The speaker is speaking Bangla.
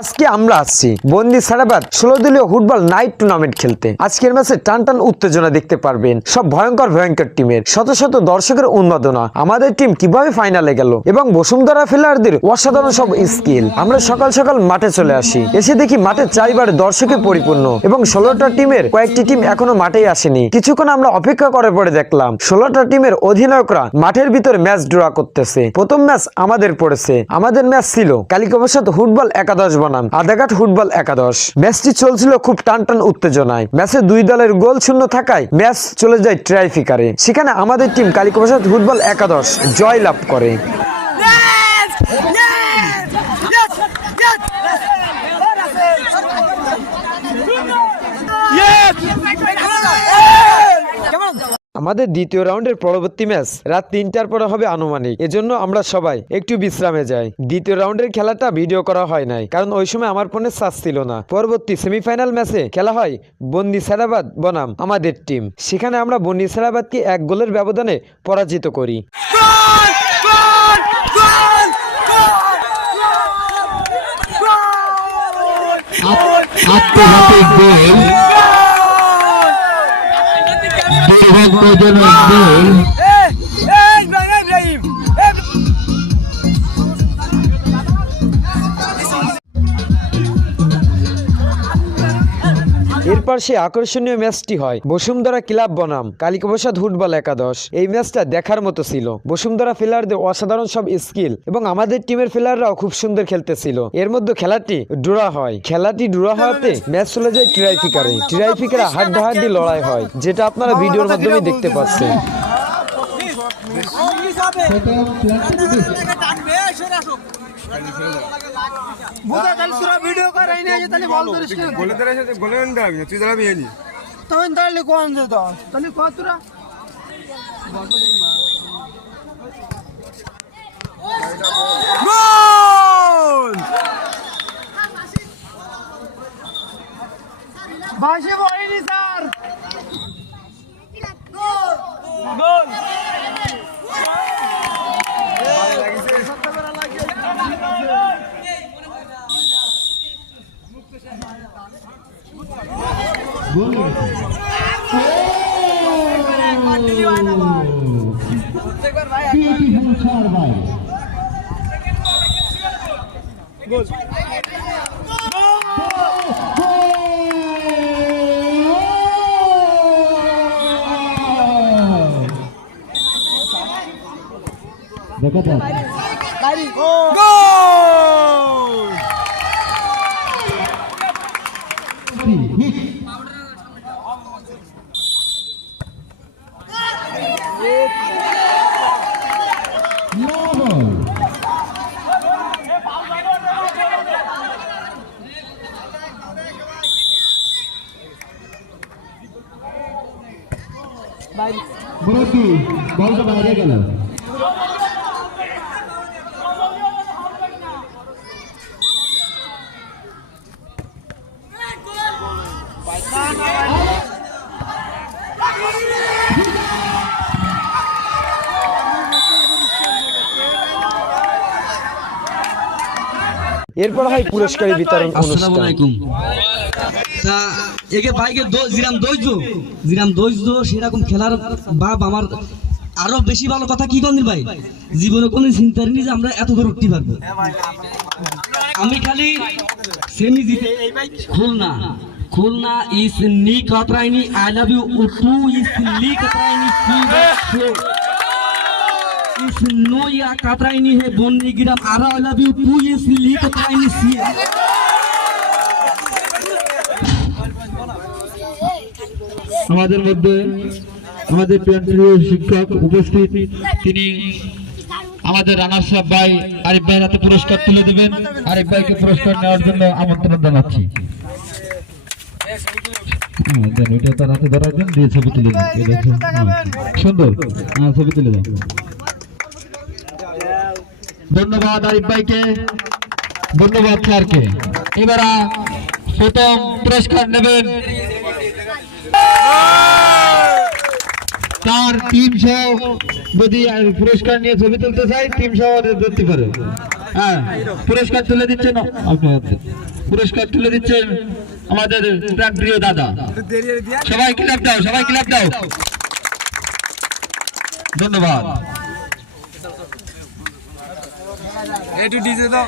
আজকে আমরা আসছি বন্দি সারাবাদ ষোলো দলীয় ফুটবল নাইট টুর্নামেন্ট খেলতে। আজকের ম্যাচে টান টান উত্তেজনা দেখতে পারবেন সব ভয়ঙ্কর ভয়ঙ্কর টিমের শত শত দর্শকের উন্মাদনা। আমাদের টিম কীভাবে ফাইনালে গেল এবং বসুন্ধরা ফিলারদের অসাধারণ সব স্কিল। আমরা সকাল সকাল মাঠে চলে আসি। এসে দেখি মাঠে চাইবার দর্শকে পরিপূর্ণ এবং ষোলোটা টিমের কয়েকটি টিম এখনও মাঠেই আসেনি। কিছুক্ষণ আমরা অপেক্ষা করে পরে দেখলাম, ষোলোটা টিমের অধিনায়করা মাঠের ভিতরে ম্যাচ ড্র করতেছে। প্রথম ম্যাচ আমাদের পড়েছে। আমাদের ম্যাচ ছিল। কালিকা প্রসাদ ফুটবল একাদশ বনাম আদাঘাট ফুটবল একাদশ ম্যাচটি চলছিল খুব টান টান উত্তেজনায় ম্যাচে দুই দলের গোল শূন্য থাকায় ম্যাচ চলে যায় ট্রাইফিকারে সেখানে আমাদের টিম কালিকা ফুটবল একাদশ জয় লাভ করে Yes! Yes! Yes! Yes! Yes! কেমন আমাদের দ্বিতীয় রাউন্ডের পরবর্তী ম্যাচ রাত তিনটার পরে হবে আনুমানিক এজন্য আমরা সবাই একটু বিশ্রামে যাই দ্বিতীয় রাউন্ডের খেলাটা ভিডিও করা হয় নাই কারণ ওই সময় আমার ফোনে চার্জ ছিল না পরবর্তী সেমিফাইনাল ম্যাচে খেলা হয় বন্দি সেরাবাদ বনাম আমাদের টিম সেখানে আমরা বন্দি সেরাবাদকে এক গোলের ব্যবধানে পরাজিত করি গোল! গোল! গোল! গোল! আত্মঘাতী গোল দুর্ভাগ্যজনক গোল এরপর সেই আকর্ষণীয় ম্যাচটি হয়। বসুন্ধরা ক্লাব বনাম কালিকাপ্রসাদ ফুটবল একাদশ। এই ম্যাচটা দেখার মতো ছিল। বসুন্ধরা ফিলারদের অসাধারণ সব স্কিল এবং আমাদের টিমের ফিলাররাও খুব সুন্দর খেলতেছিল। এর মধ্যে খেলাটি ড্রা হয়। খেলাটি ড্রা হওয়াতে ম্যাচ চলে যায় ট্রাইফিকারে। ট্রাইফিকারে হাড্ডাহাড্ডি লড়াই হয়, যেটা আপনারা ভিডিওর মাধ্যমে দেখতে পাচ্ছেন। বুঝা তাহলে তোরা ভিডিও করে নিয়ে যে তাহলে বল ধরিস না বলে দিলে বলে দেন তুই দাঁড়াবি এনি তখন তাহলে কোন যেত তাহলে কত তোরা? গোল! বাসে বলেনি স্যার। গোল! বিউটিফুল সার্ভাই দেখা যাক গোল মুরব্বী বলটা বাইরে গেল এরপর হয় পুরস্কার বিতরণ অনুষ্ঠান। তা একে বাইকে দো- যেরাম দৈর্য যেরাম দৈর্য সেরকম খেলার বাপ আমার। আরও বেশি ভালো কথা কি করেন ভাই? জীবনে কোনো চিন্তা নেই যে আমরা এত দূর উঠতে পারব। আমি খালি সেমি জিতে খুলনা। খুলনা ইস নি কাতরাইনি আই লাভ ইউ টু ইস কাতরাইনি আই লাভ ইউ টু ইস লি কাতরাইনি আমাদের মধ্যে আমাদের প্রিয় শিক্ষক উপস্থিত, তিনি আমাদের রানার সাহেব ভাই আরিফ ভাইয়ের হাতে পুরস্কার তুলে দেবেন। আরিফ ভাইকে পুরস্কার নেওয়ার জন্য আমন্ত্রণ জানাচ্ছি। তার হাতে দিয়ে ছবি তুলে দেন। সুন্দর। হ্যাঁ ছবি তুলে দেন। ধন্যবাদ আরিফ ভাইকে। ধন্যবাদ স্যারকে। এবার প্রথম পুরস্কার নেবেন তার টিম সহ যদি পুরস্কার নিয়ে ছবি তুলতে চাই সহ ধরতে পারে হ্যাঁ পুরস্কার তুলে দিচ্ছেন পুরস্কার তুলে দিচ্ছেন আমাদের প্রিয় দাদা। সবাই ক্লাব দাও, সবাই ক্লাব দাও। ধন্যবাদ। একটু ডিজে দাও